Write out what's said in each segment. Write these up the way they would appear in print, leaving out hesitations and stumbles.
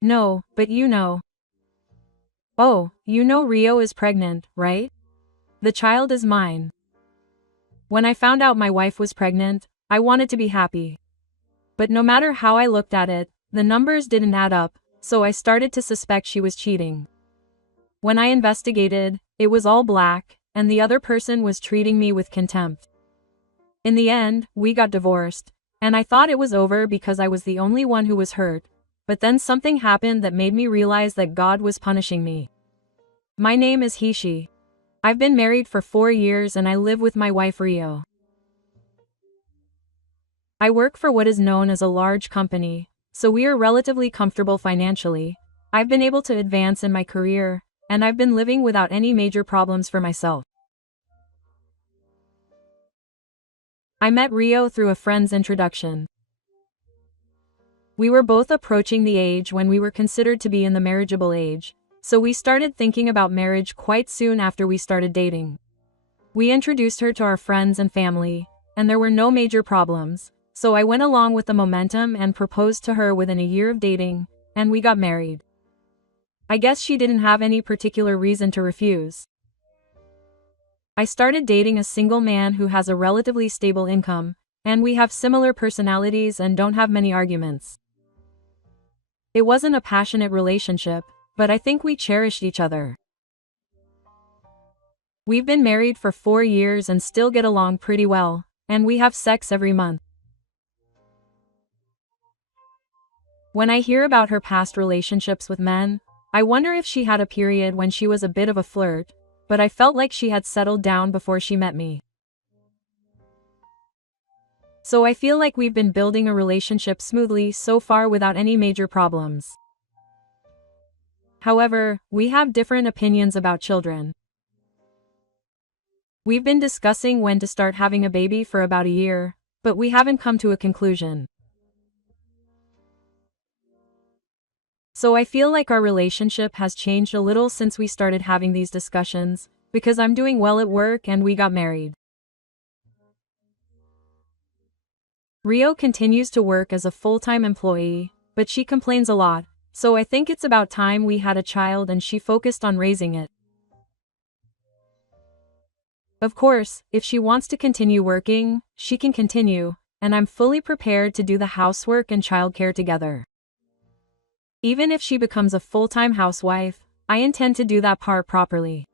No, but you know. Oh, you know Rio is pregnant, right? The child is mine. When I found out my wife was pregnant, I wanted to be happy. But no matter how I looked at it, the numbers didn't add up, so I started to suspect she was cheating. When I investigated, it was all black, and the other person was treating me with contempt. In the end, we got divorced, and I thought it was over because I was the only one who was hurt, but then something happened that made me realize that God was punishing me. My name is Hishi. I've been married for 4 years and I live with my wife Rio. I work for what is known as a large company, so we are relatively comfortable financially. I've been able to advance in my career, and I've been living without any major problems for myself. I met Rio through a friend's introduction. We were both approaching the age when we were considered to be in the marriageable age, so we started thinking about marriage quite soon after we started dating. We introduced her to our friends and family, and there were no major problems, so I went along with the momentum and proposed to her within a year of dating, and we got married. I guess she didn't have any particular reason to refuse. I started dating a single man who has a relatively stable income, and we have similar personalities and don't have many arguments. It wasn't a passionate relationship, but I think we cherished each other. We've been married for 4 years and still get along pretty well, and we have sex every month. When I hear about her past relationships with men, I wonder if she had a period when she was a bit of a flirt, but I felt like she had settled down before she met me. So I feel like we've been building a relationship smoothly so far without any major problems. However, we have different opinions about children. We've been discussing when to start having a baby for about a year, but we haven't come to a conclusion. So I feel like our relationship has changed a little since we started having these discussions, because I'm doing well at work and we got married. Rio continues to work as a full-time employee, but she complains a lot, so I think it's about time we had a child and she focused on raising it. Of course, if she wants to continue working, she can continue, and I'm fully prepared to do the housework and childcare together. Even if she becomes a full-time housewife, I intend to do that part properly.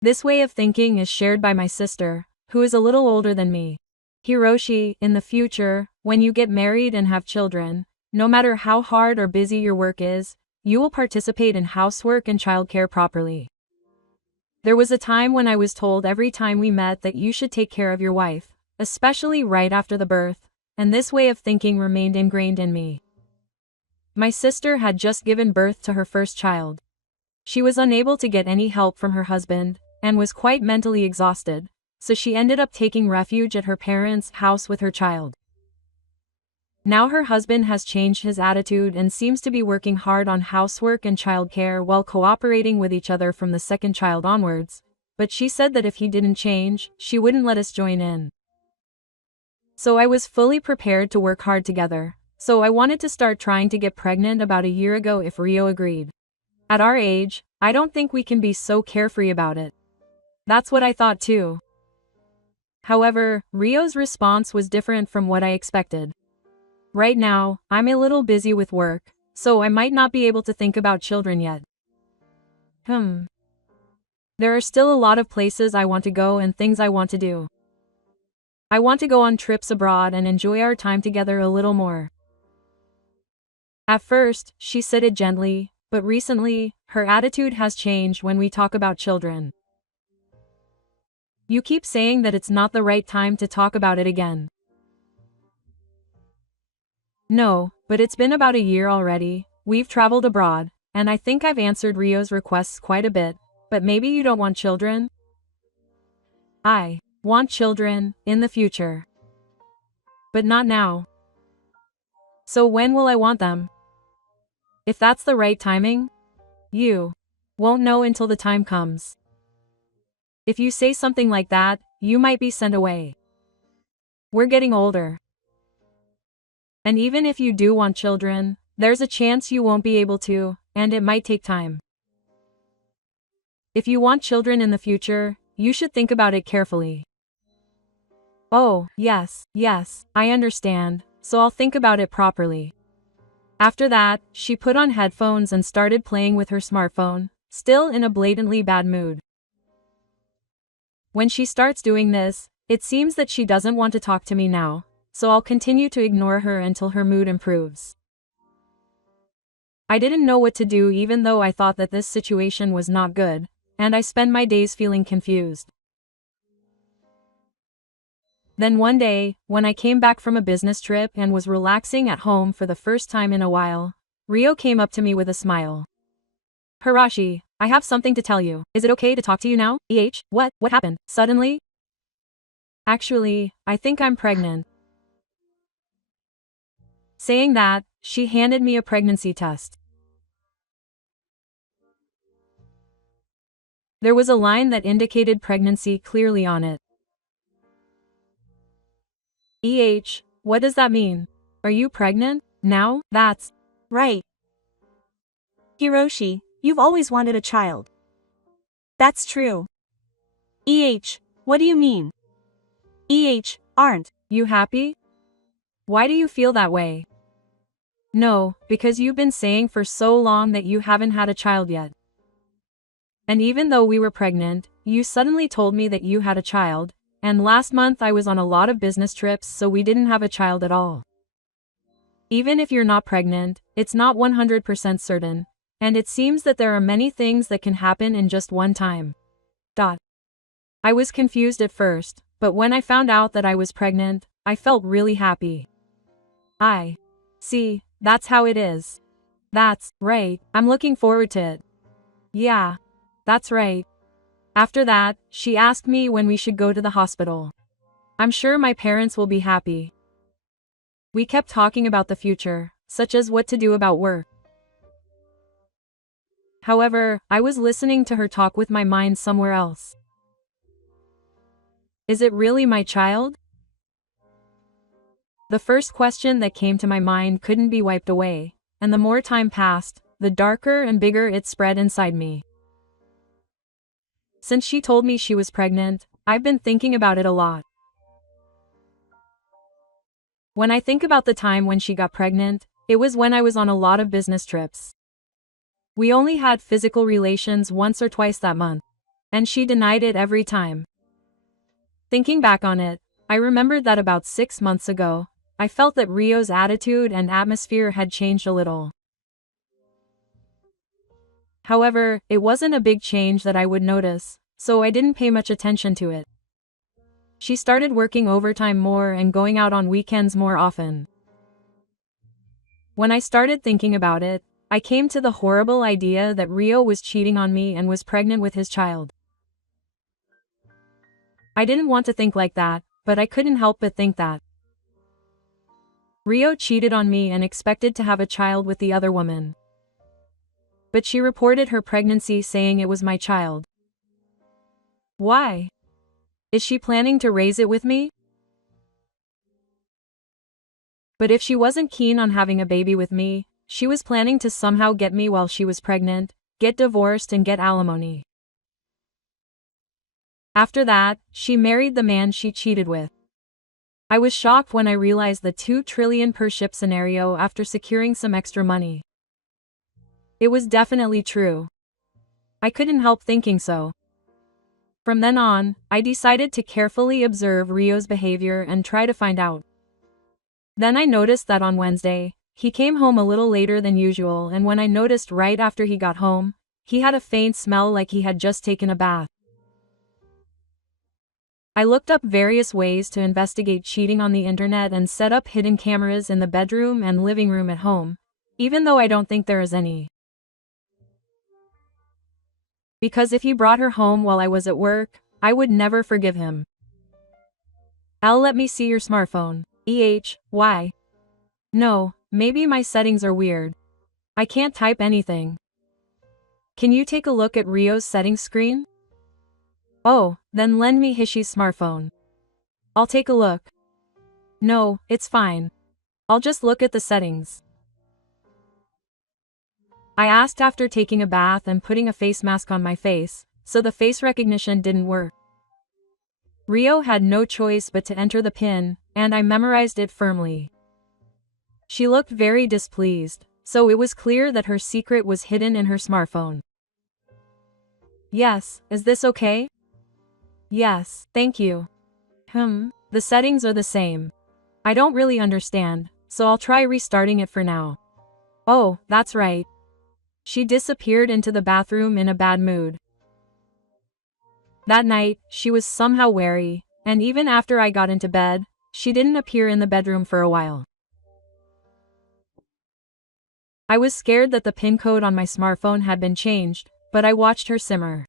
This way of thinking is shared by my sister, who is a little older than me. Hiroshi, in the future, when you get married and have children, no matter how hard or busy your work is, you will participate in housework and childcare properly. There was a time when I was told every time we met that you should take care of your wife, especially right after the birth, and this way of thinking remained ingrained in me. My sister had just given birth to her first child. She was unable to get any help from her husband, and was quite mentally exhausted, so she ended up taking refuge at her parents' house with her child. Now her husband has changed his attitude and seems to be working hard on housework and childcare while cooperating with each other from the second child onwards, but she said that if he didn't change, she wouldn't let us join in. So I was fully prepared to work hard together, so I wanted to start trying to get pregnant about a year ago if Rio agreed. At our age, I don't think we can be so carefree about it. That's what I thought too. However, Rio's response was different from what I expected. Right now, I'm a little busy with work, so I might not be able to think about children yet. There are still a lot of places I want to go and things I want to do. I want to go on trips abroad and enjoy our time together a little more. At first, she said it gently, but recently, her attitude has changed when we talk about children. You keep saying that it's not the right time to talk about it again. No, but it's been about a year already, we've traveled abroad, and I think I've answered Rio's requests quite a bit, but maybe you don't want children? I want children, in the future. But not now. So when will I want them? If that's the right timing, you won't know until the time comes. If you say something like that, you might be sent away. We're getting older. And even if you do want children, There's a chance you won't be able to, and it might take time. If you want children in the future, you should think about it carefully. Oh, yes, I understand, so I'll think about it properly. After that, she put on headphones and started playing with her smartphone, still in a blatantly bad mood. When she starts doing this, it seems that she doesn't want to talk to me now, so I'll continue to ignore her until her mood improves. I didn't know what to do even though I thought that this situation was not good, and I spend my days feeling confused. Then one day, when I came back from a business trip and was relaxing at home for the first time in a while, Rio came up to me with a smile. Hirashi, I have something to tell you. Is it okay to talk to you now? What happened, suddenly? Actually, I think I'm pregnant. Saying that, she handed me a pregnancy test. There was a line that indicated pregnancy clearly on it. What does that mean? Are you pregnant? Now? That's right. Hiroshi, you've always wanted a child. That's true. What do you mean? Aren't you happy? Why do you feel that way? No, because you've been saying for so long that you haven't had a child yet. And even though we were pregnant, you suddenly told me that you had a child, and last month I was on a lot of business trips so we didn't have a child at all. Even if you're not pregnant, it's not 100% certain, and it seems that there are many things that can happen in just one time. I was confused at first, but when I found out that I was pregnant, I felt really happy. I see, that's how it is. That's right, I'm looking forward to it. Yeah, that's right. After that, she asked me when we should go to the hospital. I'm sure my parents will be happy. We kept talking about the future, such as what to do about work. However, I was listening to her talk with my mind somewhere else. Is it really my child? The first question that came to my mind couldn't be wiped away, and the more time passed, the darker and bigger it spread inside me. Since she told me she was pregnant, I've been thinking about it a lot. When I think about the time when she got pregnant, it was when I was on a lot of business trips. We only had physical relations once or twice that month, and she denied it every time. Thinking back on it, I remembered that about 6 months ago, I felt that Rio's attitude and atmosphere had changed a little. However, it wasn't a big change that I would notice, so I didn't pay much attention to it. She started working overtime more and going out on weekends more often. When I started thinking about it, I came to the horrible idea that Rio was cheating on me and was pregnant with his child. I didn't want to think like that, but I couldn't help but think that. Rio cheated on me and expected to have a child with the other woman. But she reported her pregnancy saying it was my child. Why? Is she planning to raise it with me? But if she wasn't keen on having a baby with me, she was planning to somehow get me while she was pregnant, get divorced and get alimony. After that, she married the man she cheated with. I was shocked when I realized the 2 trillion per ship scenario after securing some extra money. It was definitely true. I couldn't help thinking so. From then on, I decided to carefully observe Rio's behavior and try to find out. Then I noticed that on Wednesday, he came home a little later than usual, and when I noticed right after he got home, he had a faint smell like he had just taken a bath. I looked up various ways to investigate cheating on the internet and set up hidden cameras in the bedroom and living room at home, even though I don't think there is any. Because if he brought her home while I was at work, I would never forgive him. Let me see your smartphone. Why? No, maybe my settings are weird. I can't type anything. Can you take a look at Rio's settings screen? Oh, then lend me Hishi's smartphone. I'll take a look. No, it's fine. I'll just look at the settings. I asked after taking a bath and putting a face mask on my face, so the face recognition didn't work. Rio had no choice but to enter the PIN, and I memorized it firmly. She looked very displeased, so it was clear that her secret was hidden in her smartphone. Yes, is this okay? Yes, thank you. The settings are the same. I don't really understand, so I'll try restarting it for now. Oh, that's right. She disappeared into the bathroom in a bad mood. That night, she was somehow wary, and even after I got into bed, she didn't appear in the bedroom for a while. I was scared that the PIN code on my smartphone had been changed, but I watched her simmer.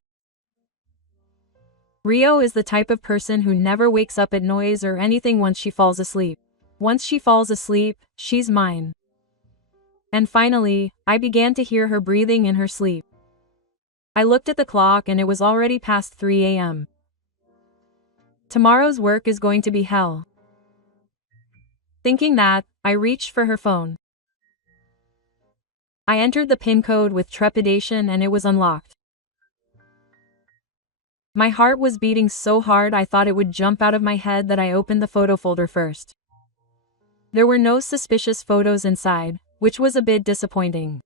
Rio is the type of person who never wakes up at noise or anything once she falls asleep. Once she falls asleep, she's mine. And finally, I began to hear her breathing in her sleep. I looked at the clock and it was already past 3 a.m. Tomorrow's work is going to be hell. Thinking that, I reached for her phone. I entered the PIN code with trepidation and it was unlocked. My heart was beating so hard I thought it would jump out of my head that I opened the photo folder first. There were no suspicious photos inside, which was a bit disappointing.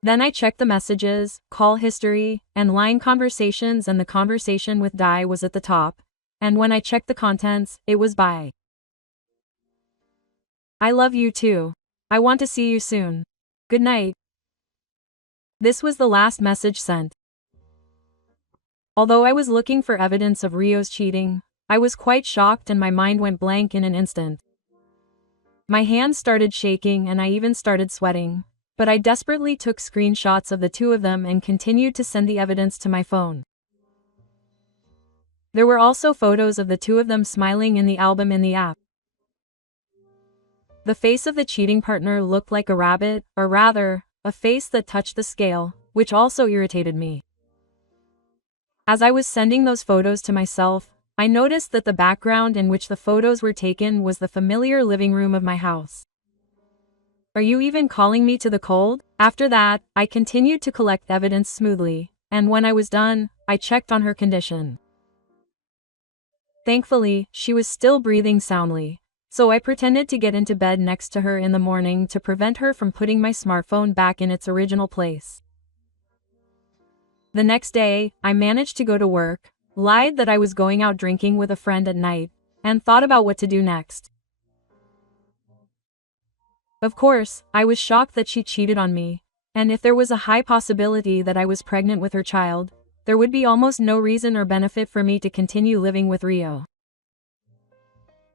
Then I checked the messages, call history, and line conversations, and the conversation with Dai was at the top, and when I checked the contents, it was bye. I love you too. I want to see you soon. Good night. This was the last message sent. Although I was looking for evidence of Rio's cheating, I was quite shocked and my mind went blank in an instant. My hands started shaking and I even started sweating, but I desperately took screenshots of the two of them and continued to send the evidence to my phone. There were also photos of the two of them smiling in the album in the app. The face of the cheating partner looked like a rabbit, or rather, a face that touched the scale, which also irritated me. As I was sending those photos to myself, I noticed that the background in which the photos were taken was the familiar living room of my house. Are you even calling me to the cold? After that, I continued to collect evidence smoothly, and when I was done, I checked on her condition. Thankfully, she was still breathing soundly, so I pretended to get into bed next to her in the morning to prevent her from putting my smartphone back in its original place. The next day, I managed to go to work, lied that I was going out drinking with a friend at night, and thought about what to do next. Of course, I was shocked that she cheated on me, and if there was a high possibility that I was pregnant with her child, there would be almost no reason or benefit for me to continue living with Rio.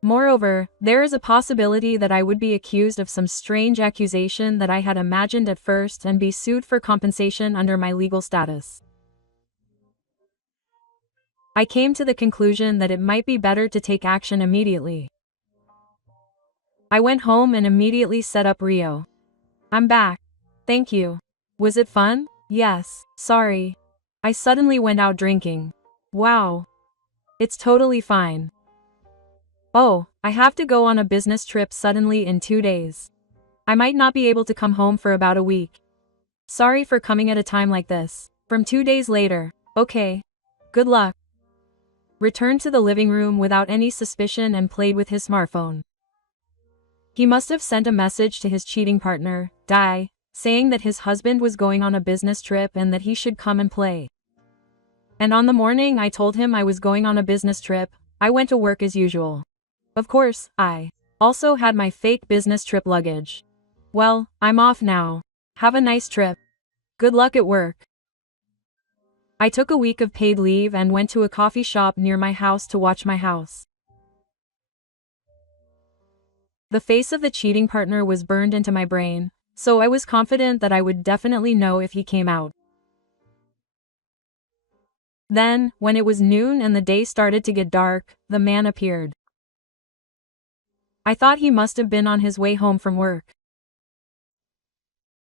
Moreover, there is a possibility that I would be accused of some strange accusation that I had imagined at first and be sued for compensation under my legal status. I came to the conclusion that it might be better to take action immediately. I went home and immediately set up Rio. I'm back. Thank you. Was it fun? Yes, sorry. I suddenly went out drinking. Wow. It's totally fine. Oh, I have to go on a business trip suddenly in 2 days. I might not be able to come home for about a week. Sorry for coming at a time like this. From 2 days later. Okay. Good luck. Returned to the living room without any suspicion and played with his smartphone. He must have sent a message to his cheating partner, Dai, saying that his husband was going on a business trip and that he should come and play. And on the morning I told him I was going on a business trip, I went to work as usual. Of course, I also had my fake business trip luggage. Well, I'm off now. Have a nice trip. Good luck at work. I took a week of paid leave and went to a coffee shop near my house to watch my house. The face of the cheating partner was burned into my brain, so I was confident that I would definitely know if he came out. Then, when it was noon and the day started to get dark, the man appeared. I thought he must have been on his way home from work.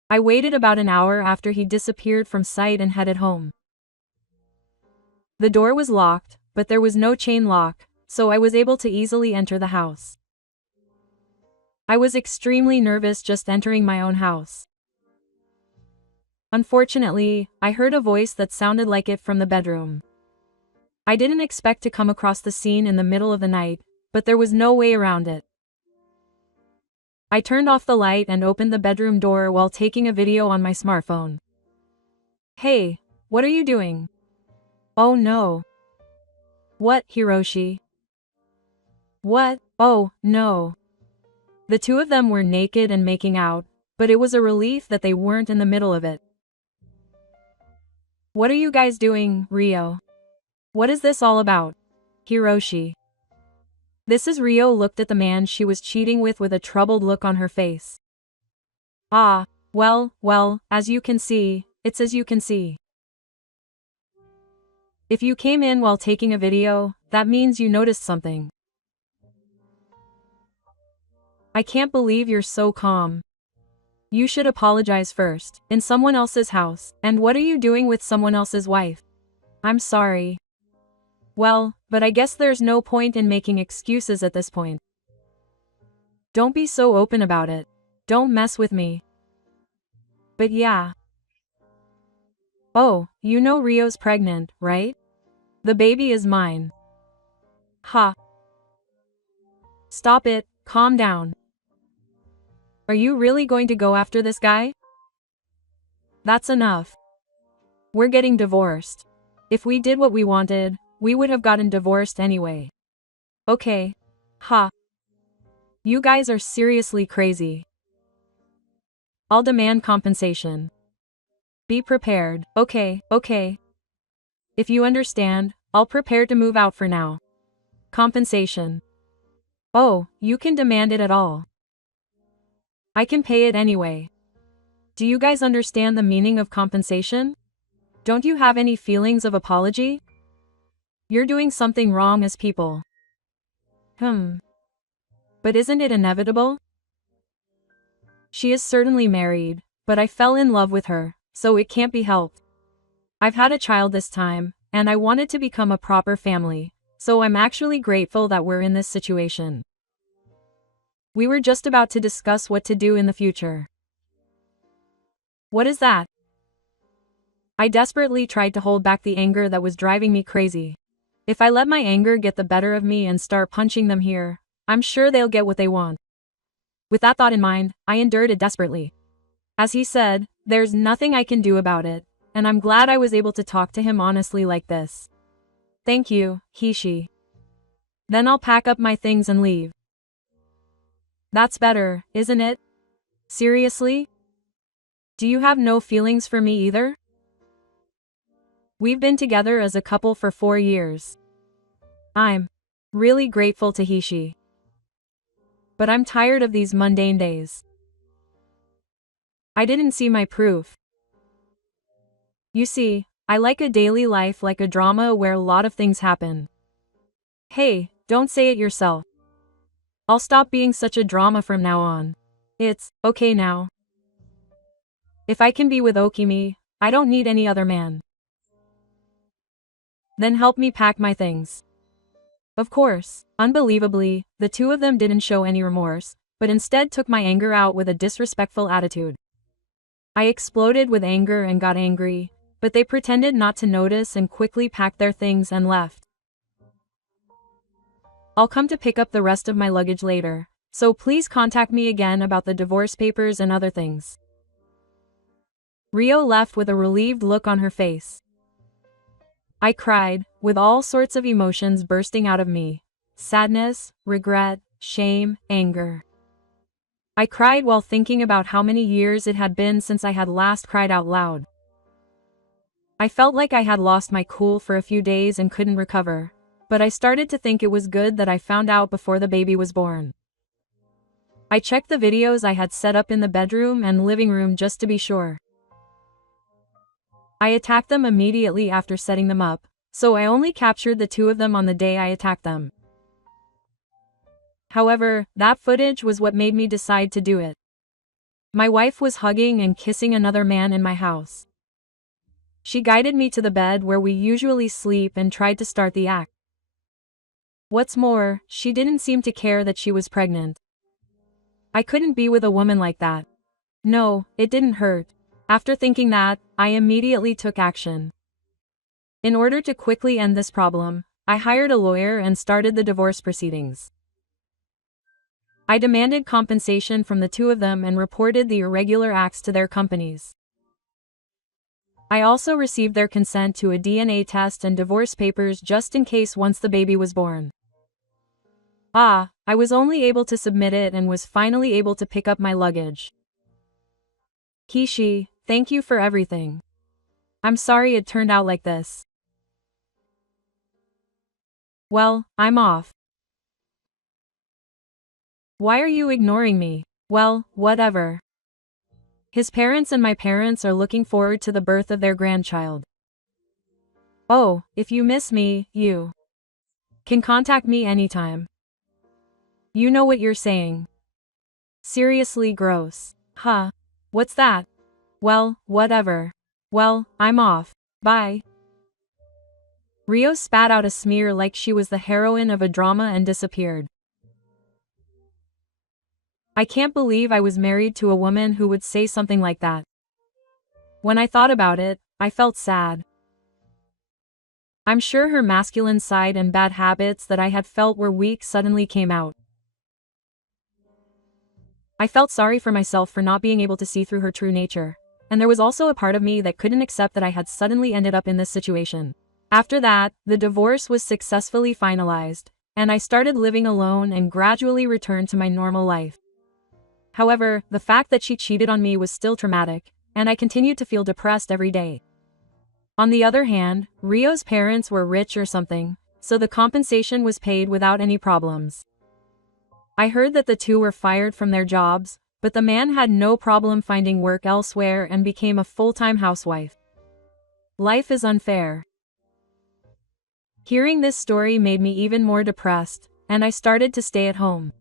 I waited about an hour after he disappeared from sight and headed home. The door was locked, but there was no chain lock, so I was able to easily enter the house. I was extremely nervous just entering my own house. Unfortunately, I heard a voice that sounded like it from the bedroom. I didn't expect to come across the scene in the middle of the night, but there was no way around it. I turned off the light and opened the bedroom door while taking a video on my smartphone. Hey, what are you doing? Oh no. What, Hiroshi? What? Oh, no. The two of them were naked and making out, but it was a relief that they weren't in the middle of it. What are you guys doing, Rio? What is this all about? Hiroshi. This is Rio looked at the man she was cheating with a troubled look on her face. Ah, well, as you can see, it's as you can see. If you came in while taking a video, that means you noticed something. I can't believe you're so calm. You should apologize first, in someone else's house, and what are you doing with someone else's wife? I'm sorry. Well, but I guess there's no point in making excuses at this point. Don't be so open about it. Don't mess with me. But yeah. Oh, you know Rio's pregnant, right? The baby is mine. Ha. Stop it, calm down. Are you really going to go after this guy? That's enough. We're getting divorced. If we did what we wanted, we would have gotten divorced anyway. Okay. Ha. You guys are seriously crazy. I'll demand compensation. Be prepared. Okay. If you understand, I'll prepare to move out for now. Compensation. Oh, you can demand it at all. I can pay it anyway. Do you guys understand the meaning of compensation? Don't you have any feelings of apology? You're doing something wrong as people. But isn't it inevitable? She is certainly married, but I fell in love with her, so it can't be helped. I've had a child this time, and I wanted to become a proper family, so I'm actually grateful that we're in this situation. We were just about to discuss what to do in the future. What is that? I desperately tried to hold back the anger that was driving me crazy. If I let my anger get the better of me and start punching them here, I'm sure they'll get what they want. With that thought in mind, I endured it desperately. As he said, there's nothing I can do about it, and I'm glad I was able to talk to him honestly like this. Thank you, Hishi. Then I'll pack up my things and leave. That's better, isn't it? Seriously? Do you have no feelings for me either? We've been together as a couple for 4 years. I'm really grateful to Hishi. But I'm tired of these mundane days. I didn't see my proof. You see, I like a daily life like a drama where a lot of things happen. Hey, don't say it yourself. I'll stop being such a drama from now on. It's okay now. If I can be with Okimi, I don't need any other man. Then help me pack my things. Of course, unbelievably, the two of them didn't show any remorse, but instead took my anger out with a disrespectful attitude. I exploded with anger and got angry, but they pretended not to notice and quickly packed their things and left. I'll come to pick up the rest of my luggage later, so please contact me again about the divorce papers and other things. Rio left with a relieved look on her face. I cried, with all sorts of emotions bursting out of me. Sadness, regret, shame, anger. I cried while thinking about how many years it had been since I had last cried out loud. I felt like I had lost my cool for a few days and couldn't recover, but I started to think it was good that I found out before the baby was born. I checked the videos I had set up in the bedroom and living room just to be sure. I attacked them immediately after setting them up, so I only captured the two of them on the day I attacked them. However, that footage was what made me decide to do it. My wife was hugging and kissing another man in my house. She guided me to the bed where we usually sleep and tried to start the act. What's more, she didn't seem to care that she was pregnant. I couldn't be with a woman like that. No, it didn't hurt. After thinking that, I immediately took action. In order to quickly end this problem, I hired a lawyer and started the divorce proceedings. I demanded compensation from the two of them and reported the irregular acts to their companies. I also received their consent to a DNA test and divorce papers just in case once the baby was born. I was only able to submit it and was finally able to pick up my luggage. Kishi, thank you for everything. I'm sorry it turned out like this. Well, I'm off. Why are you ignoring me? Well, whatever. His parents and my parents are looking forward to the birth of their grandchild. Oh, if you miss me, you can contact me anytime. You know what you're saying. Seriously gross. Huh? What's that? Well, whatever. Well, I'm off. Bye. Rio spat out a smear like she was the heroine of a drama and disappeared. I can't believe I was married to a woman who would say something like that. When I thought about it, I felt sad. I'm sure her masculine side and bad habits that I had felt were weak suddenly came out. I felt sorry for myself for not being able to see through her true nature, and there was also a part of me that couldn't accept that I had suddenly ended up in this situation. After that, the divorce was successfully finalized, and I started living alone and gradually returned to my normal life. However, the fact that she cheated on me was still traumatic, and I continued to feel depressed every day. On the other hand, Rio's parents were rich or something, so the compensation was paid without any problems. I heard that the two were fired from their jobs, but the man had no problem finding work elsewhere and became a full-time housewife. Life is unfair. Hearing this story made me even more depressed, and I started to stay at home.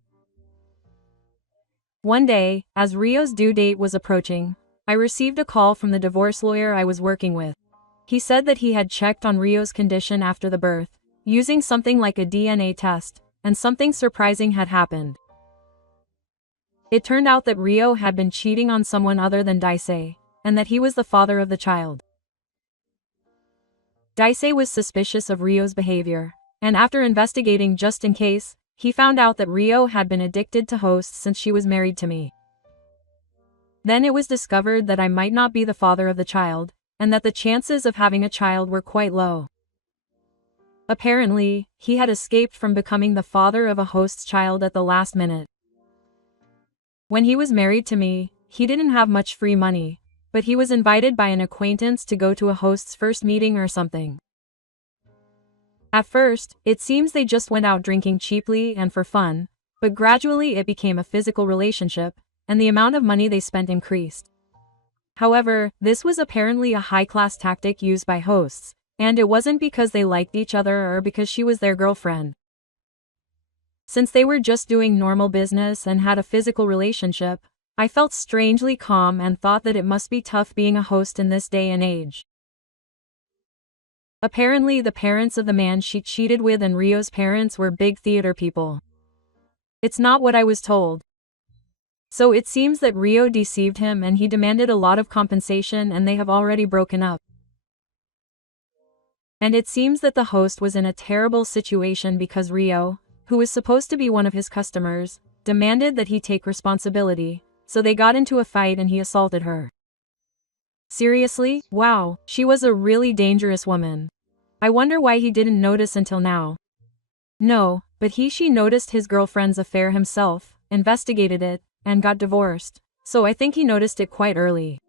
One day, as Rio's due date was approaching, I received a call from the divorce lawyer I was working with. He said that he had checked on Rio's condition after the birth, using something like a DNA test, and something surprising had happened. It turned out that Rio had been cheating on someone other than Daisei, and that he was the father of the child. Daisei was suspicious of Rio's behavior, and after investigating just in case, he found out that Rio had been addicted to hosts since she was married to me. Then it was discovered that I might not be the father of the child, and that the chances of having a child were quite low. Apparently, he had escaped from becoming the father of a host's child at the last minute. When he was married to me, he didn't have much free money, but he was invited by an acquaintance to go to a host's first meeting or something. At first, it seems they just went out drinking cheaply and for fun, but gradually it became a physical relationship, and the amount of money they spent increased. However, this was apparently a high-class tactic used by hosts, and it wasn't because they liked each other or because she was their girlfriend. Since they were just doing normal business and had a physical relationship, I felt strangely calm and thought that it must be tough being a host in this day and age. Apparently the parents of the man she cheated with and Rio's parents were big theater people. It's not what I was told. So it seems that Rio deceived him and he demanded a lot of compensation and they have already broken up. And it seems that the host was in a terrible situation because Rio, who was supposed to be one of his customers, demanded that he take responsibility, so they got into a fight and he assaulted her. Seriously? Wow, she was a really dangerous woman. I wonder why he didn't notice until now. No, but she noticed his girlfriend's affair himself, investigated it, and got divorced, so I think he noticed it quite early.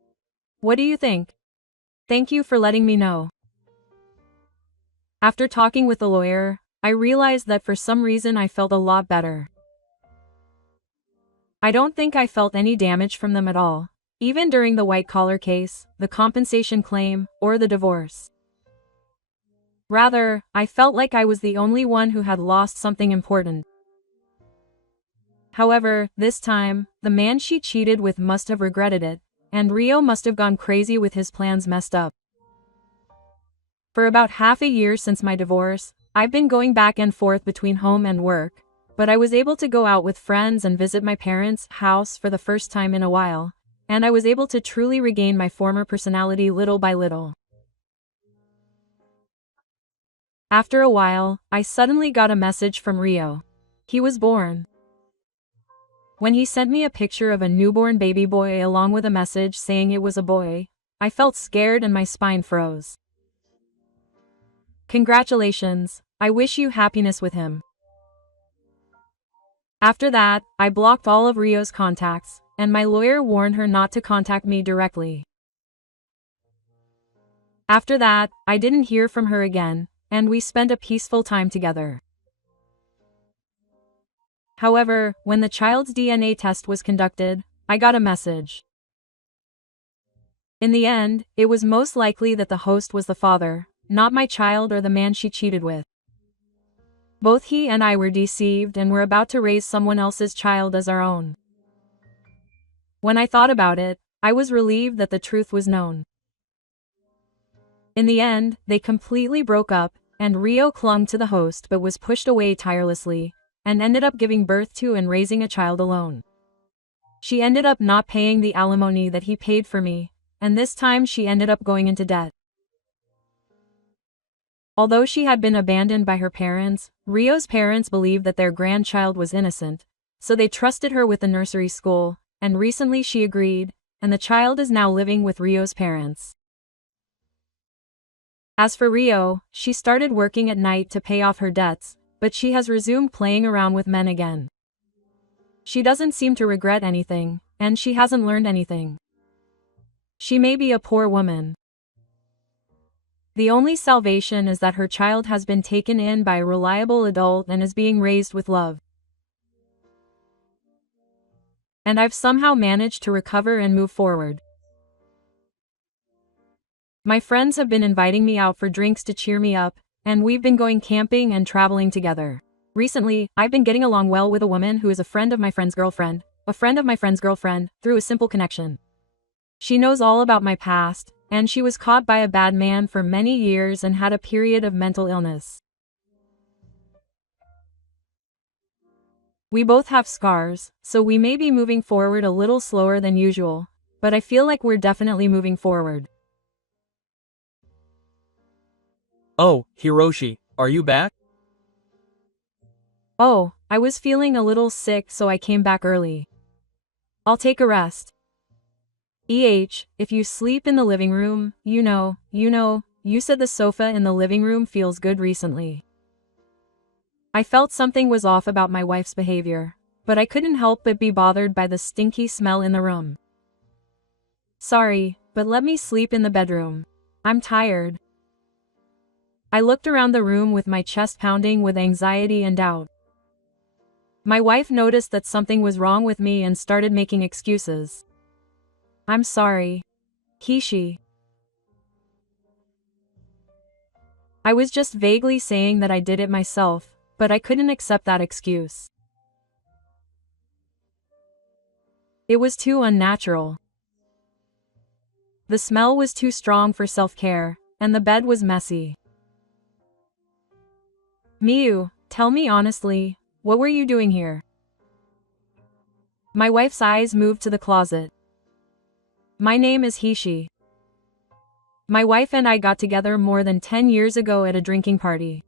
What do you think? Thank you for letting me know. After talking with the lawyer, I realized that for some reason I felt a lot better. I don't think I felt any damage from them at all, even during the white-collar case, the compensation claim, or the divorce. Rather, I felt like I was the only one who had lost something important. However, this time, the man she cheated with must have regretted it, and Rio must have gone crazy with his plans messed up. For about half a year since my divorce, I've been going back and forth between home and work, but I was able to go out with friends and visit my parents' house for the first time in a while, and I was able to truly regain my former personality little by little. After a while, I suddenly got a message from Rio. He was born. When he sent me a picture of a newborn baby boy along with a message saying it was a boy, I felt scared and my spine froze. Congratulations, I wish you happiness with him. After that, I blocked all of Rio's contacts, and my lawyer warned her not to contact me directly. After that, I didn't hear from her again, and we spent a peaceful time together. However, when the child's DNA test was conducted, I got a message. In the end, it was most likely that the host was the father, not my child or the man she cheated with. Both he and I were deceived and were about to raise someone else's child as our own. When I thought about it, I was relieved that the truth was known. In the end, they completely broke up, and Rio clung to the host but was pushed away tirelessly, and ended up giving birth to and raising a child alone. She ended up not paying the alimony that he paid for me, and this time she ended up going into debt. Although she had been abandoned by her parents, Rio's parents believed that their grandchild was innocent, so they trusted her with the nursery school, and recently she agreed, and the child is now living with Rio's parents. As for Rio, she started working at night to pay off her debts, but she has resumed playing around with men again. She doesn't seem to regret anything, and she hasn't learned anything. She may be a poor woman. The only salvation is that her child has been taken in by a reliable adult and is being raised with love. And I've somehow managed to recover and move forward. My friends have been inviting me out for drinks to cheer me up, and we've been going camping and traveling together. Recently, I've been getting along well with a woman who is a friend of my friend's girlfriend, a friend of my friend's girlfriend, through a simple connection. She knows all about my past, and she was caught by a bad man for many years and had a period of mental illness. We both have scars, so we may be moving forward a little slower than usual, but I feel like we're definitely moving forward. Oh, Hiroshi, are you back? Oh, I was feeling a little sick so I came back early. I'll take a rest. If you sleep in the living room, you said the sofa in the living room feels good recently. I felt something was off about my wife's behavior, but I couldn't help but be bothered by the stinky smell in the room. Sorry, but let me sleep in the bedroom. I'm tired. I looked around the room with my chest pounding with anxiety and doubt. My wife noticed that something was wrong with me and started making excuses. I'm sorry. Hishi. I was just vaguely saying that I did it myself, but I couldn't accept that excuse. It was too unnatural. The smell was too strong for self-care, and the bed was messy. Miyu, tell me honestly, what were you doing here? My wife's eyes moved to the closet. My name is Hishi. My wife and I got together more than 10 years ago at a drinking party.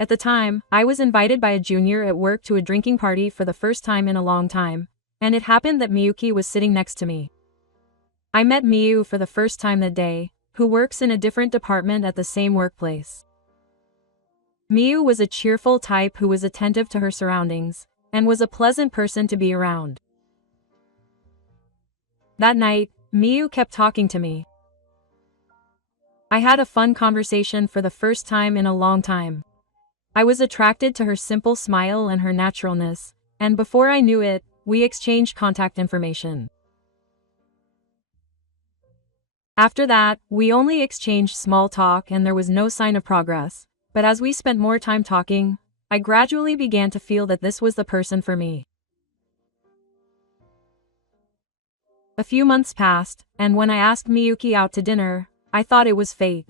At the time, I was invited by a junior at work to a drinking party for the first time in a long time, and it happened that Miyuki was sitting next to me. I met Miyu for the first time that day, who works in a different department at the same workplace. Miyu was a cheerful type who was attentive to her surroundings, and was a pleasant person to be around. That night, Miyu kept talking to me. I had a fun conversation for the first time in a long time. I was attracted to her simple smile and her naturalness, and before I knew it, we exchanged contact information. After that, we only exchanged small talk and there was no sign of progress, but as we spent more time talking, I gradually began to feel that this was the person for me. A few months passed, and when I asked Miyuki out to dinner, I thought it was fate.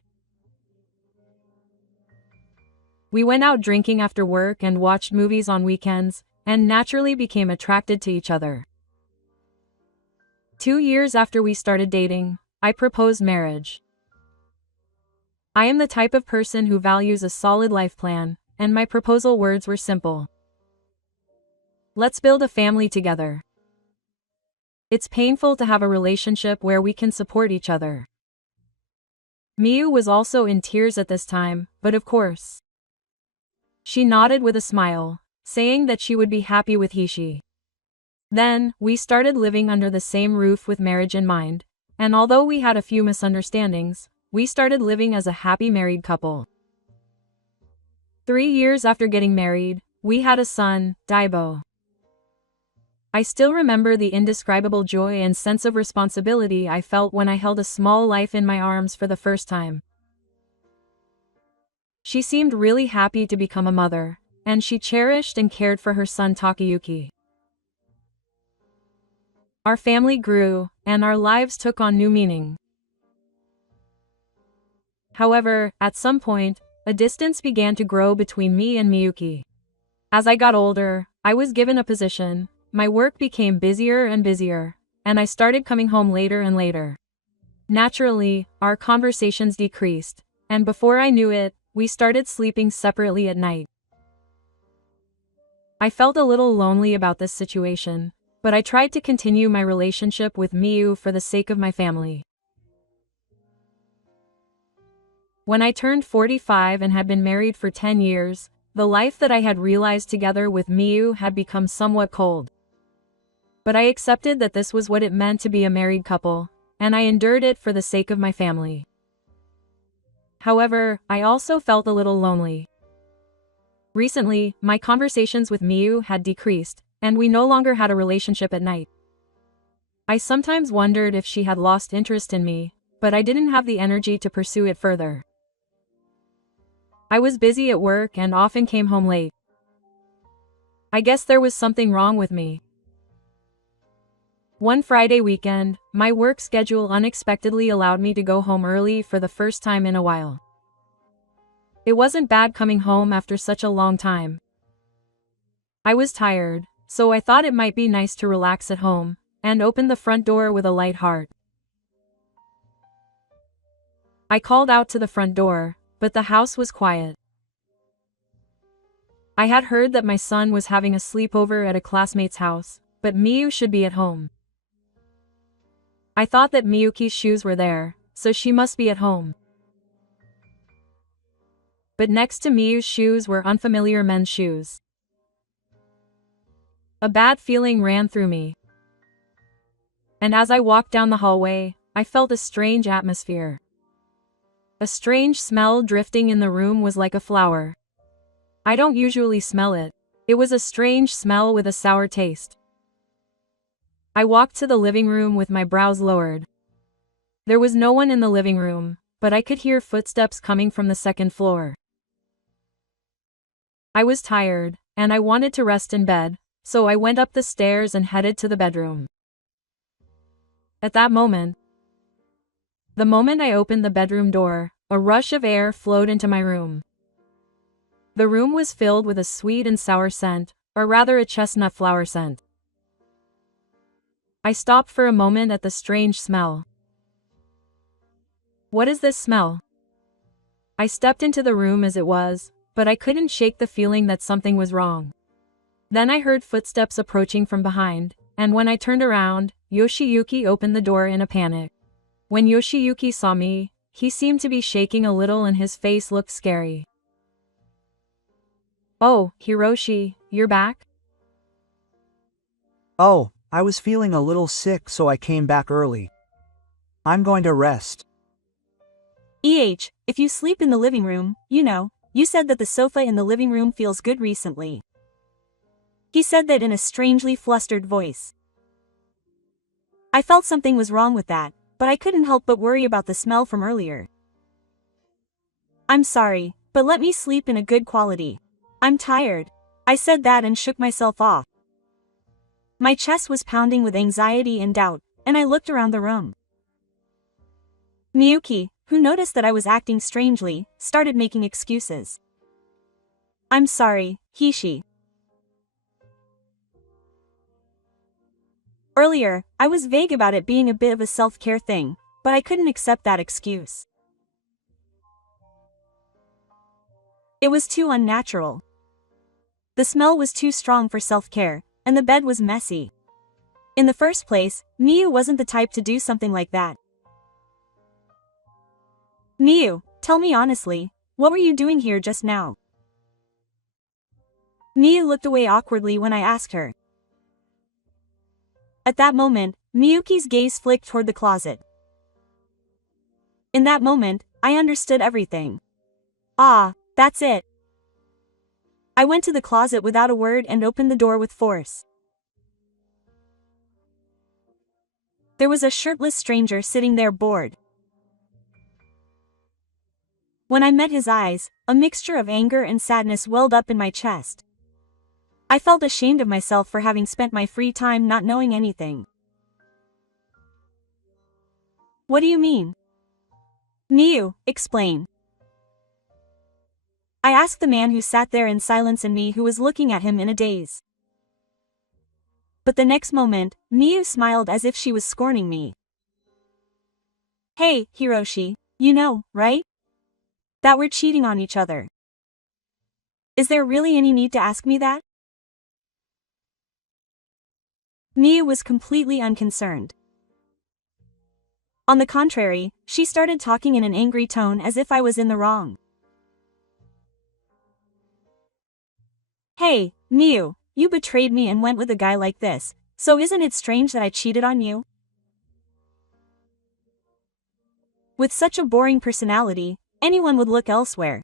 We went out drinking after work and watched movies on weekends, and naturally became attracted to each other. 2 years after we started dating, I proposed marriage. I am the type of person who values a solid life plan, and my proposal words were simple. Let's build a family together. It's painful to have a relationship where we can support each other. Miyu was also in tears at this time, but of course. She nodded with a smile, saying that she would be happy with Hishi. Then, we started living under the same roof with marriage in mind, and although we had a few misunderstandings, we started living as a happy married couple. 3 years after getting married, we had a son, Daibo. I still remember the indescribable joy and sense of responsibility I felt when I held a small life in my arms for the first time. She seemed really happy to become a mother, and she cherished and cared for her son Takayuki. Our family grew, and our lives took on new meaning. However, at some point, a distance began to grow between me and Miyuki. As I got older, I was given a position, my work became busier and busier, and I started coming home later and later. Naturally, our conversations decreased, and before I knew it, we started sleeping separately at night. I felt a little lonely about this situation, but I tried to continue my relationship with Miyu for the sake of my family. When I turned 45 and had been married for 10 years, the life that I had realized together with Miyu had become somewhat cold. But I accepted that this was what it meant to be a married couple, and I endured it for the sake of my family. However, I also felt a little lonely. Recently, my conversations with Miyu had decreased, and we no longer had a relationship at night. I sometimes wondered if she had lost interest in me, but I didn't have the energy to pursue it further. I was busy at work and often came home late. I guess there was something wrong with me. One Friday weekend, my work schedule unexpectedly allowed me to go home early for the first time in a while. It wasn't bad coming home after such a long time. I was tired, so I thought it might be nice to relax at home, and opened the front door with a light heart. I called out to the front door, but the house was quiet. I had heard that my son was having a sleepover at a classmate's house, but Miyu should be at home. I thought that Miyuki's shoes were there, so she must be at home. But next to Miyu's shoes were unfamiliar men's shoes. A bad feeling ran through me. And as I walked down the hallway, I felt a strange atmosphere. A strange smell drifting in the room was like a flower. I don't usually smell it. It was a strange smell with a sour taste. I walked to the living room with my brows lowered. There was no one in the living room, but I could hear footsteps coming from the second floor. I was tired, and I wanted to rest in bed, so I went up the stairs and headed to the bedroom. At that moment, the moment I opened the bedroom door, a rush of air flowed into my room. The room was filled with a sweet and sour scent, or rather a chestnut flower scent. I stopped for a moment at the strange smell. What is this smell? I stepped into the room as it was, but I couldn't shake the feeling that something was wrong. Then I heard footsteps approaching from behind, and when I turned around, Yoshiyuki opened the door in a panic. When Yoshiyuki saw me, he seemed to be shaking a little and his face looked scary. "Oh, Hiroshi, you're back?" "Oh, I was feeling a little sick so I came back early. I'm going to rest." If you sleep in the living room, you said that the sofa in the living room feels good recently. He said that in a strangely flustered voice. I felt something was wrong with that, but I couldn't help but worry about the smell from earlier. "I'm sorry, but let me sleep in a good quality. I'm tired." I said that and shook myself off. My chest was pounding with anxiety and doubt, and I looked around the room. Miyuki, who noticed that I was acting strangely, started making excuses. "I'm sorry, Hishi. Earlier, I was vague about it being a bit of a self-care thing, but I couldn't accept that excuse. It was too unnatural. The smell was too strong for self-care, and the bed was messy. In the first place, Miyu wasn't the type to do something like that. Miyu, tell me honestly, what were you doing here just now? Miyu looked away awkwardly when I asked her. At that moment, Miyuki's gaze flicked toward the closet. In that moment, I understood everything. Ah, that's it. I went to the closet without a word and opened the door with force. There was a shirtless stranger sitting there bored. When I met his eyes, a mixture of anger and sadness welled up in my chest. I felt ashamed of myself for having spent my free time not knowing anything. What do you mean? Miyu, explain. I asked the man who sat there in silence and me who was looking at him in a daze. But the next moment, Miyu smiled as if she was scorning me. Hey, Hiroshi, you know, right? That we're cheating on each other. Is there really any need to ask me that? Miyu was completely unconcerned. On the contrary, she started talking in an angry tone as if I was in the wrong. Hey, Miyu, you betrayed me and went with a guy like this, so isn't it strange that I cheated on you? With such a boring personality, anyone would look elsewhere.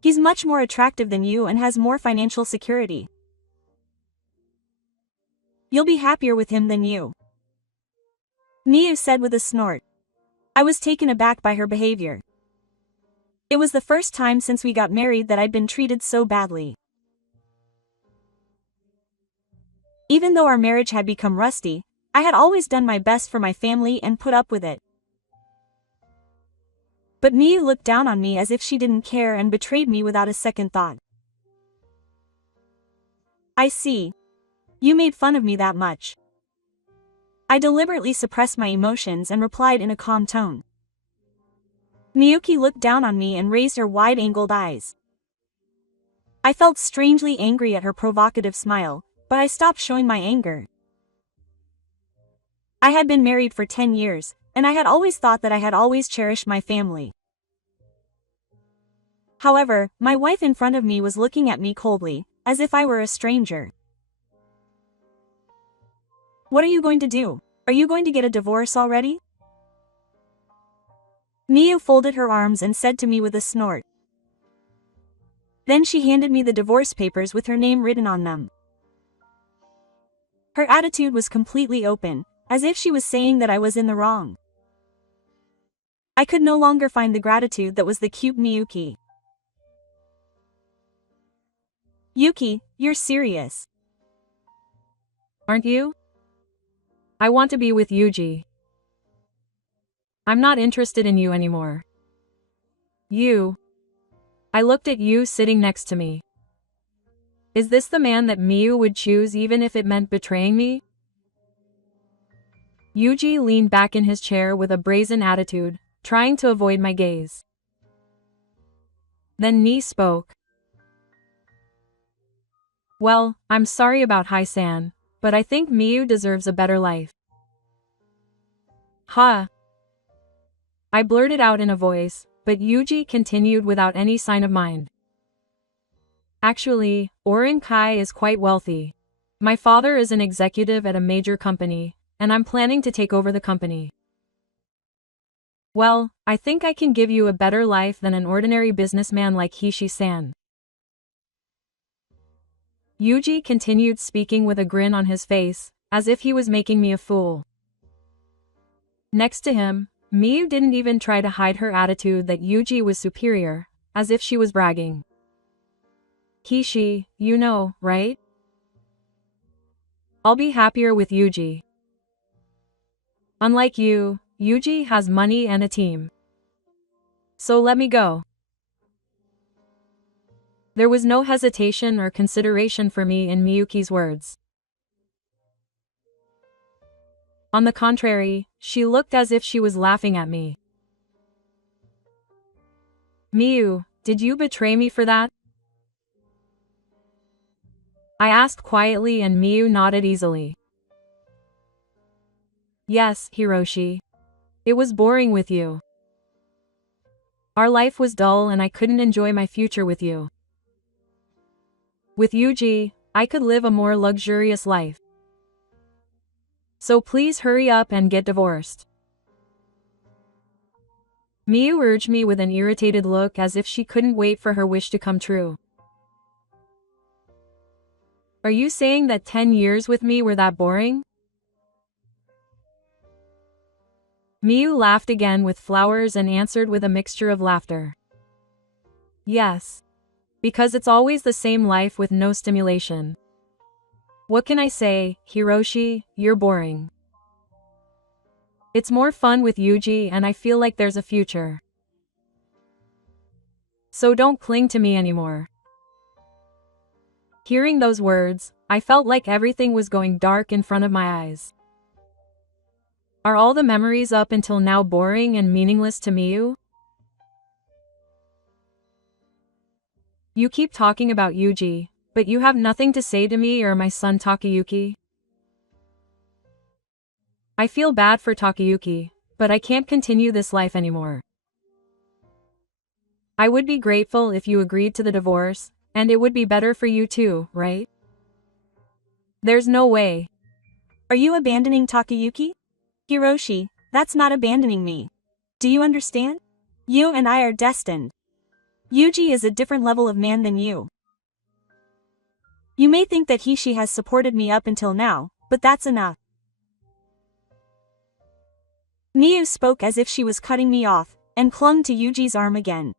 He's much more attractive than you and has more financial security. You'll be happier with him than you. Miyu said with a snort. I was taken aback by her behavior. It was the first time since we got married that I'd been treated so badly. Even though our marriage had become rusty, I had always done my best for my family and put up with it. But Miyu looked down on me as if she didn't care and betrayed me without a second thought. I see. You made fun of me that much. I deliberately suppressed my emotions and replied in a calm tone. Miyuki looked down on me and raised her wide-angled eyes. I felt strangely angry at her provocative smile, but I stopped showing my anger. I had been married for 10 years, and I had always thought that I had always cherished my family. However, my wife in front of me was looking at me coldly, as if I were a stranger. What are you going to do? Are you going to get a divorce already? Miyu folded her arms and said to me with a snort. Then she handed me the divorce papers with her name written on them. Her attitude was completely open, as if she was saying that I was in the wrong. I could no longer find the gratitude that was the cute Miyuki. Yuki, you're serious. Aren't you? I want to be with Yuji. I'm not interested in you anymore. You. I looked at you sitting next to me. Is this the man that Miyu would choose even if it meant betraying me? Yuji leaned back in his chair with a brazen attitude, trying to avoid my gaze. Then Ni spoke. Well, I'm sorry about Hai-san, but I think Miyu deserves a better life. Huh? I blurted out in a voice, but Yuji continued without any sign of mind. Actually, Orin Kai is quite wealthy. My father is an executive at a major company, and I'm planning to take over the company. Well, I think I can give you a better life than an ordinary businessman like Hishi-san. Yuji continued speaking with a grin on his face, as if he was making me a fool. Next to him, Miyu didn't even try to hide her attitude that Yuji was superior, as if she was bragging. Hishi, you know, right? I'll be happier with Yuji. Unlike you, Yuji has money and a team. So let me go. There was no hesitation or consideration for me in Miyuki's words. On the contrary, she looked as if she was laughing at me. Miyu, did you betray me for that? I asked quietly and Miyu nodded easily. Yes, Hiroshi. It was boring with you. Our life was dull and I couldn't enjoy my future with you. With Yuji, I could live a more luxurious life. So please hurry up and get divorced. Miyu urged me with an irritated look as if she couldn't wait for her wish to come true. Are you saying that 10 years with me were that boring? Miyu laughed again with flowers and answered with a mixture of laughter. Yes. Because it's always the same life with no stimulation. What can I say, Hiroshi, you're boring. It's more fun with Yuji and I feel like there's a future. So don't cling to me anymore. Hearing those words, I felt like everything was going dark in front of my eyes. Are all the memories up until now boring and meaningless to Miyu? You keep talking about Yuji, but you have nothing to say to me or my son Takayuki? I feel bad for Takayuki, but I can't continue this life anymore. I would be grateful if you agreed to the divorce, and it would be better for you too, right? There's no way. Are you abandoning Takayuki? Hiroshi, that's not abandoning me. Do you understand? You and I are destined. Yuji is a different level of man than you. You may think that she has supported me up until now, but that's enough. Miyu spoke as if she was cutting me off, and clung to Yuji's arm again.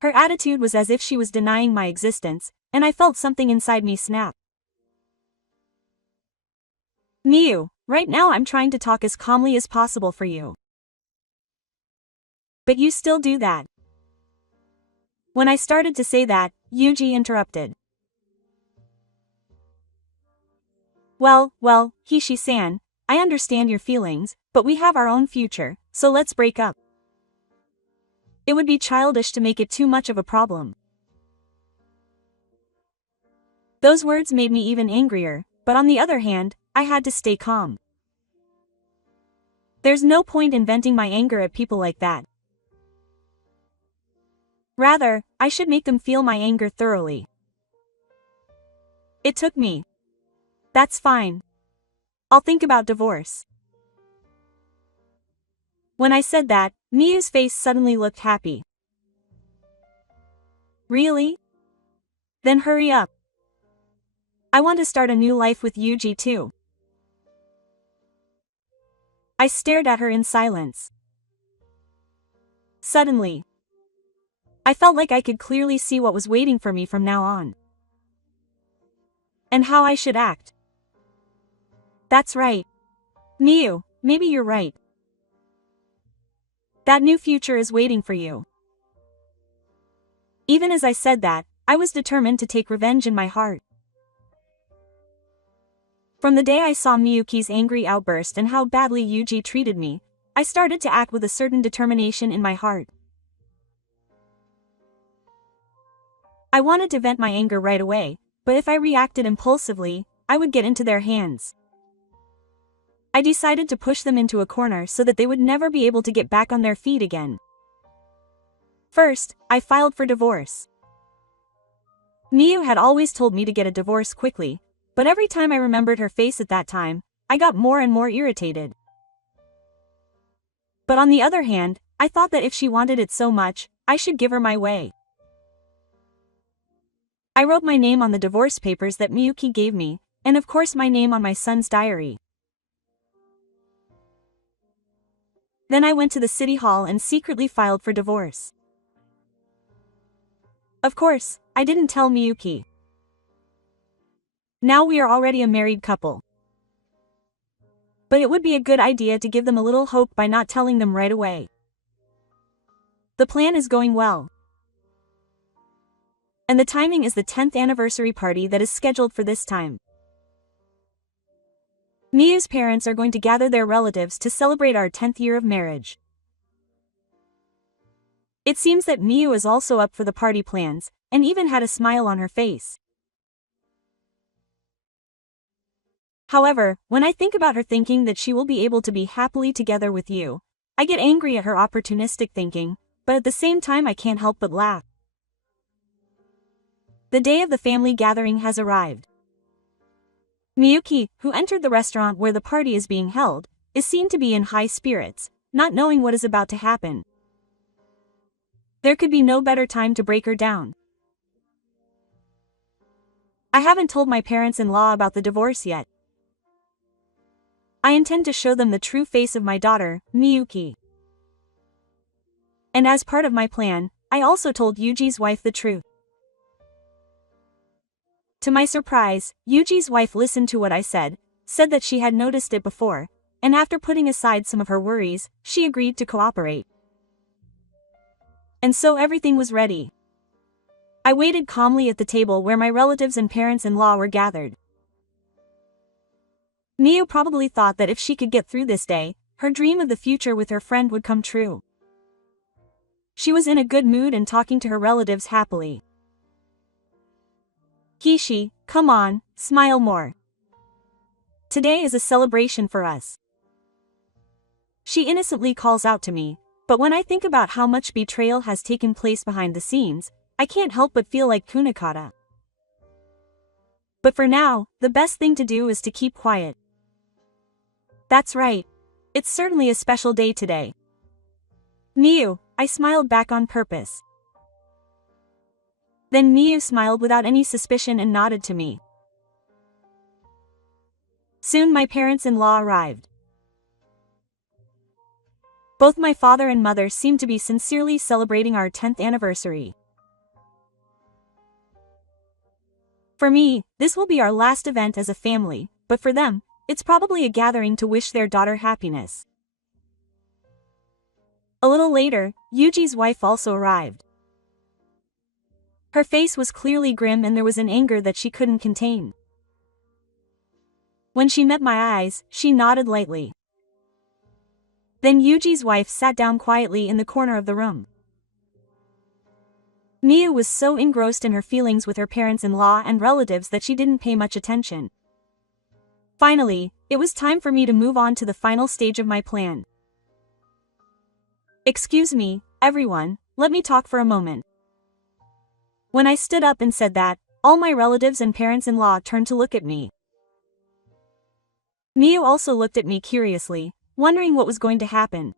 Her attitude was as if she was denying my existence, and I felt something inside me snap. Miyu, right now I'm trying to talk as calmly as possible for you. But you still do that. When I started to say that, Yuji interrupted. Well, Hishi-san, I understand your feelings, but we have our own future, so let's break up. It would be childish to make it too much of a problem. Those words made me even angrier, but on the other hand, I had to stay calm. There's no point in venting my anger at people like that. Rather, I should make them feel my anger thoroughly. It took me. That's fine. I'll think about divorce. When I said that, Miyu's face suddenly looked happy. Really? Then hurry up. I want to start a new life with Yuji too. I stared at her in silence. Suddenly, I felt like I could clearly see what was waiting for me from now on. And how I should act. That's right. Miyu, maybe you're right. That new future is waiting for you. Even as I said that, I was determined to take revenge in my heart. From the day I saw Miyuki's angry outburst and how badly Yuji treated me, I started to act with a certain determination in my heart. I wanted to vent my anger right away, but if I reacted impulsively, I would get into their hands. I decided to push them into a corner so that they would never be able to get back on their feet again. First, I filed for divorce. Miyu had always told me to get a divorce quickly, but every time I remembered her face at that time, I got more and more irritated. But on the other hand, I thought that if she wanted it so much, I should give her my way. I wrote my name on the divorce papers that Miyuki gave me, and of course my name on my son's diary. Then I went to the city hall and secretly filed for divorce. Of course, I didn't tell Miyuki. Now we are already a married couple. But it would be a good idea to give them a little hope by not telling them right away. The plan is going well. And the timing is the 10th anniversary party that is scheduled for this time. Miyu's parents are going to gather their relatives to celebrate our 10th year of marriage. It seems that Miyu is also up for the party plans, and even had a smile on her face. However, when I think about her thinking that she will be able to be happily together with you, I get angry at her opportunistic thinking, but at the same time I can't help but laugh. The day of the family gathering has arrived. Miyuki, who entered the restaurant where the party is being held, is seen to be in high spirits, not knowing what is about to happen. There could be no better time to break her down. I haven't told my parents-in-law about the divorce yet. I intend to show them the true face of my daughter, Miyuki. And as part of my plan, I also told Yuji's wife the truth. To my surprise, Yuji's wife listened to what I said that she had noticed it before, and after putting aside some of her worries, she agreed to cooperate. And so everything was ready. I waited calmly at the table where my relatives and parents-in-law were gathered. Miyu probably thought that if she could get through this day, her dream of the future with her friend would come true. She was in a good mood and talking to her relatives happily. Kishi, come on, smile more. Today is a celebration for us. She innocently calls out to me, but when I think about how much betrayal has taken place behind the scenes, I can't help but feel like Kunakata. But for now, the best thing to do is to keep quiet. That's right. It's certainly a special day today. Miyu, I smiled back on purpose. Then Miyu smiled without any suspicion and nodded to me. Soon my parents-in-law arrived. Both my father and mother seemed to be sincerely celebrating our 10th anniversary. For me, this will be our last event as a family, but for them, it's probably a gathering to wish their daughter happiness. A little later, Yuji's wife also arrived. Her face was clearly grim and there was an anger that she couldn't contain. When she met my eyes, she nodded lightly. Then Yuji's wife sat down quietly in the corner of the room. Miyu was so engrossed in her feelings with her parents-in-law and relatives that she didn't pay much attention. Finally, it was time for me to move on to the final stage of my plan. Excuse me, everyone, let me talk for a moment. When I stood up and said that, all my relatives and parents-in-law turned to look at me. Miyu also looked at me curiously, wondering what was going to happen.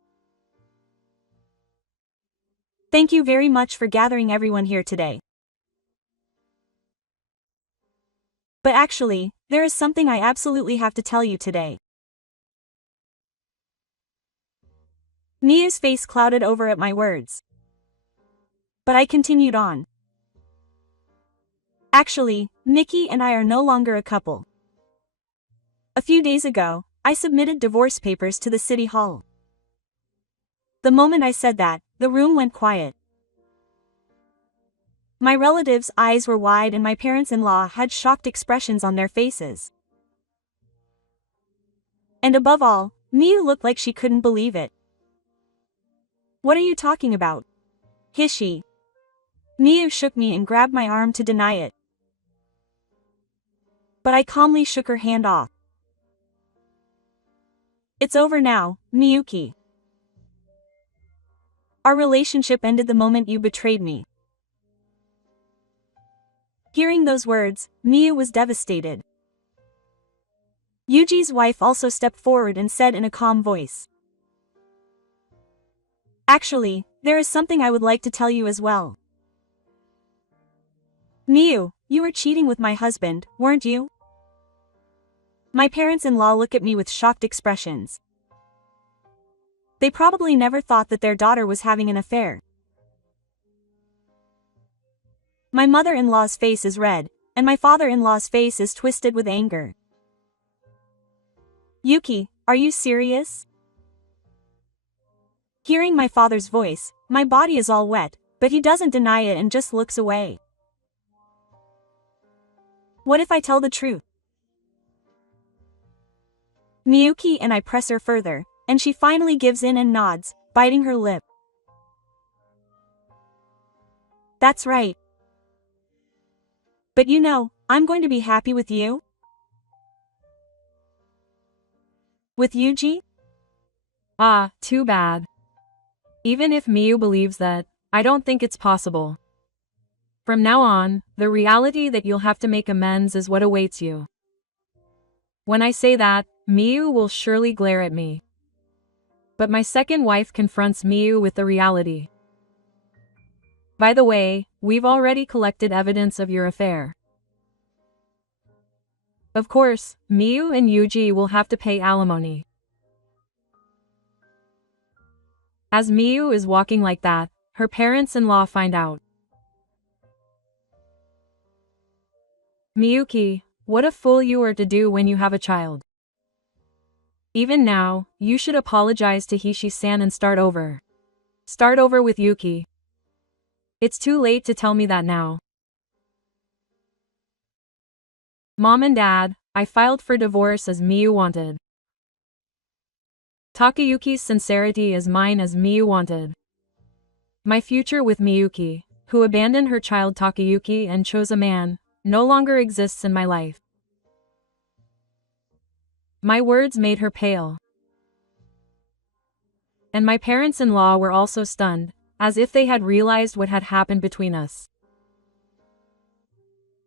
Thank you very much for gathering everyone here today. But actually, there is something I absolutely have to tell you today. Miyu's face clouded over at my words. But I continued on. Actually, Mickey and I are no longer a couple. A few days ago, I submitted divorce papers to the city hall. The moment I said that, the room went quiet. My relatives' eyes were wide and my parents-in-law had shocked expressions on their faces. And above all, Miyu looked like she couldn't believe it. What are you talking about? Hishi. Miyu shook me and grabbed my arm to deny it. But I calmly shook her hand off. It's over now, Miyuki. Our relationship ended the moment you betrayed me. Hearing those words, Miyu was devastated. Yuji's wife also stepped forward and said in a calm voice. Actually, there is something I would like to tell you as well. Miyu, you were cheating with my husband, weren't you? My parents-in-law look at me with shocked expressions. They probably never thought that their daughter was having an affair. My mother-in-law's face is red, and my father-in-law's face is twisted with anger. Yuki, are you serious? Hearing my father's voice, my body is all wet, but he doesn't deny it and just looks away. What if I tell the truth? Miyuki and I press her further, and she finally gives in and nods, biting her lip. That's right. But you know, I'm going to be happy with you. With Yuji? Ah, too bad. Even if Miyu believes that, I don't think it's possible. From now on, the reality that you'll have to make amends is what awaits you. When I say that, Miyu will surely glare at me. But my second wife confronts Miyu with the reality. By the way, we've already collected evidence of your affair. Of course, Miyu and Yuji will have to pay alimony. As Miyu is walking like that, her parents-in-law find out. Miyuki, what a fool you are to do when you have a child. Even now, you should apologize to Hishi-san and start over. Start over with Yuki. It's too late to tell me that now. Mom and Dad, I filed for divorce as Miyu wanted. Takayuki's sincerity is mine as Miyu wanted. My future with Miyuki, who abandoned her child Takayuki and chose a man, no longer exists in my life. My words made her pale. And my parents-in-law were also stunned, as if they had realized what had happened between us.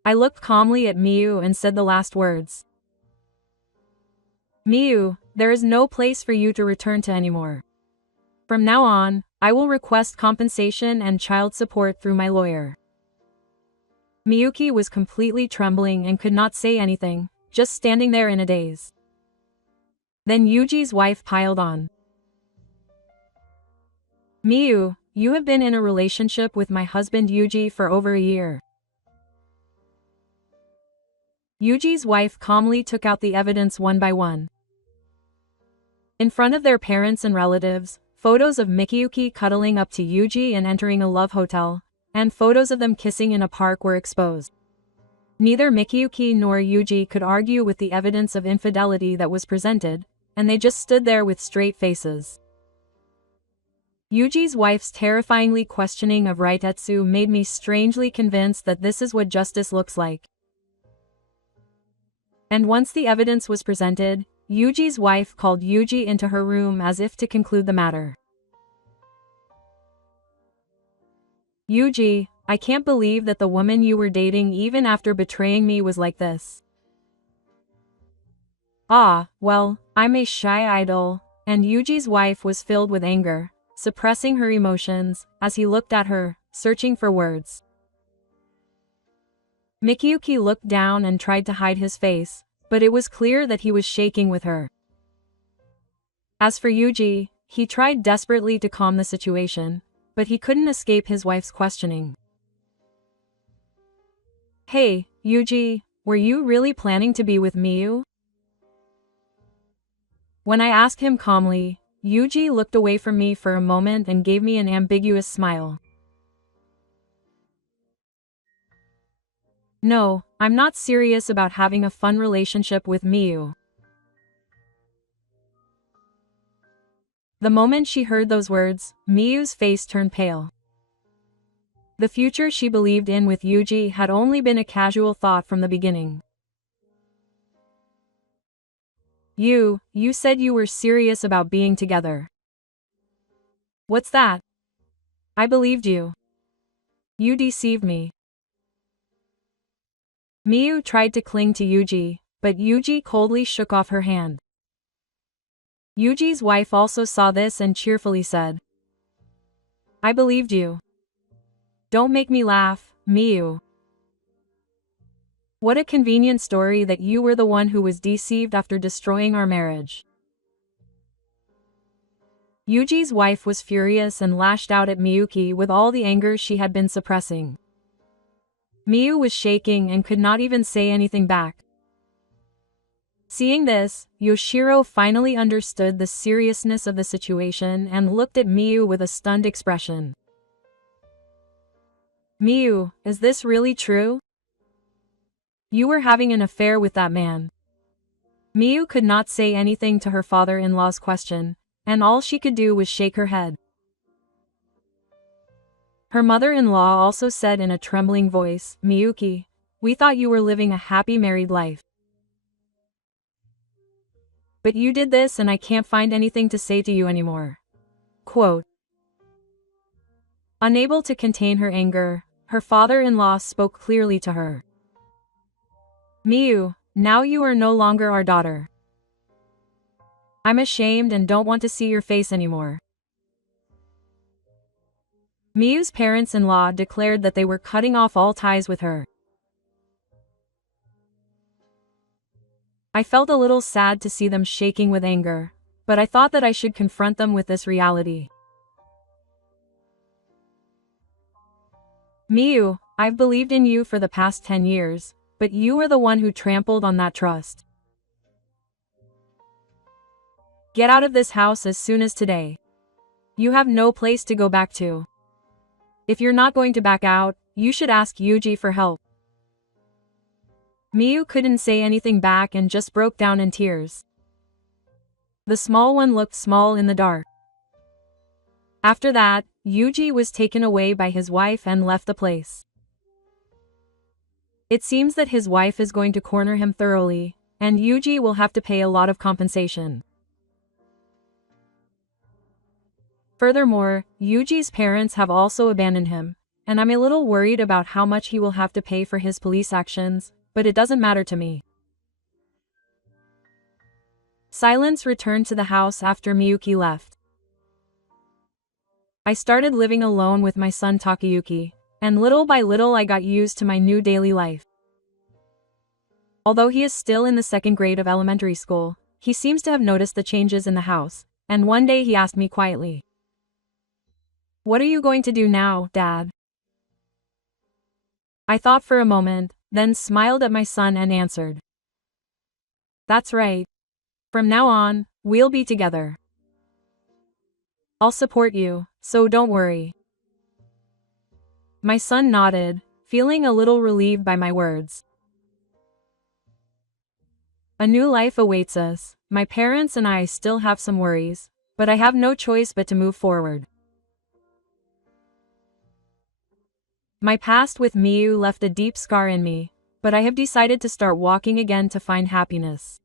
I looked calmly at Miyu and said the last words. Miyu, there is no place for you to return to anymore. From now on, I will request compensation and child support through my lawyer. Miyuki was completely trembling and could not say anything, just standing there in a daze. Then Yuji's wife piled on. Miyu, you have been in a relationship with my husband Yuji for over a year. Yuji's wife calmly took out the evidence one by one. In front of their parents and relatives, photos of Mikiyuki cuddling up to Yuji and entering a love hotel, and photos of them kissing in a park were exposed. Neither Mikiyuki nor Yuji could argue with the evidence of infidelity that was presented, and they just stood there with straight faces. Yuji's wife's terrifyingly questioning of Raitetsu made me strangely convinced that this is what justice looks like. And once the evidence was presented, Yuji's wife called Yuji into her room as if to conclude the matter. Yuji, I can't believe that the woman you were dating even after betraying me was like this. Ah, well, I'm a shy idol, and Yuji's wife was filled with anger, suppressing her emotions, as he looked at her, searching for words. Mikiyuki looked down and tried to hide his face, but it was clear that he was shaking with her. As for Yuji, he tried desperately to calm the situation, but he couldn't escape his wife's questioning. Hey, Yuji, were you really planning to be with Miyu? When I asked him calmly, Yuji looked away from me for a moment and gave me an ambiguous smile. No, I'm not serious about having a fun relationship with Miyu. The moment she heard those words, Miyu's face turned pale. The future she believed in with Yuji had only been a casual thought from the beginning. You said you were serious about being together. What's that? I believed you. You deceived me. Miyu tried to cling to Yuji, but Yuji coldly shook off her hand. Yuji's wife also saw this and cheerfully said, I believed you. Don't make me laugh, Miyu. What a convenient story that you were the one who was deceived after destroying our marriage. Yuji's wife was furious and lashed out at Miyuki with all the anger she had been suppressing. Miyu was shaking and could not even say anything back. Seeing this, Yoshiro finally understood the seriousness of the situation and looked at Miyu with a stunned expression. Miyu, is this really true? You were having an affair with that man. Miyu could not say anything to her father-in-law's question, and all she could do was shake her head. Her mother-in-law also said in a trembling voice, "Miyuki, we thought you were living a happy married life. But you did this and I can't find anything to say to you anymore." Quote. Unable to contain her anger, her father-in-law spoke clearly to her. "Miyu, now you are no longer our daughter. I'm ashamed and don't want to see your face anymore." Miyu's parents-in-law declared that they were cutting off all ties with her. I felt a little sad to see them shaking with anger, but I thought that I should confront them with this reality. "Miyu, I've believed in you for the past 10 years, but you are the one who trampled on that trust. Get out of this house as soon as today. You have no place to go back to. If you're not going to back out, you should ask Yuji for help." Miyu couldn't say anything back and just broke down in tears. The small one looked small in the dark. After that, Yuji was taken away by his wife and left the place. It seems that his wife is going to corner him thoroughly, and Yuji will have to pay a lot of compensation. Furthermore, Yuji's parents have also abandoned him, and I'm a little worried about how much he will have to pay for his police actions, but it doesn't matter to me. Silence returned to the house after Miyuki left. I started living alone with my son Takayuki, and little by little I got used to my new daily life. Although he is still in the second grade of elementary school, he seems to have noticed the changes in the house, and one day he asked me quietly, "What are you going to do now, Dad?" I thought for a moment, then smiled at my son and answered, "That's right. From now on, we'll be together. I'll support you, so don't worry." My son nodded, feeling a little relieved by my words. A new life awaits us. My parents and I still have some worries, but I have no choice but to move forward. My past with Miyu left a deep scar in me, but I have decided to start walking again to find happiness.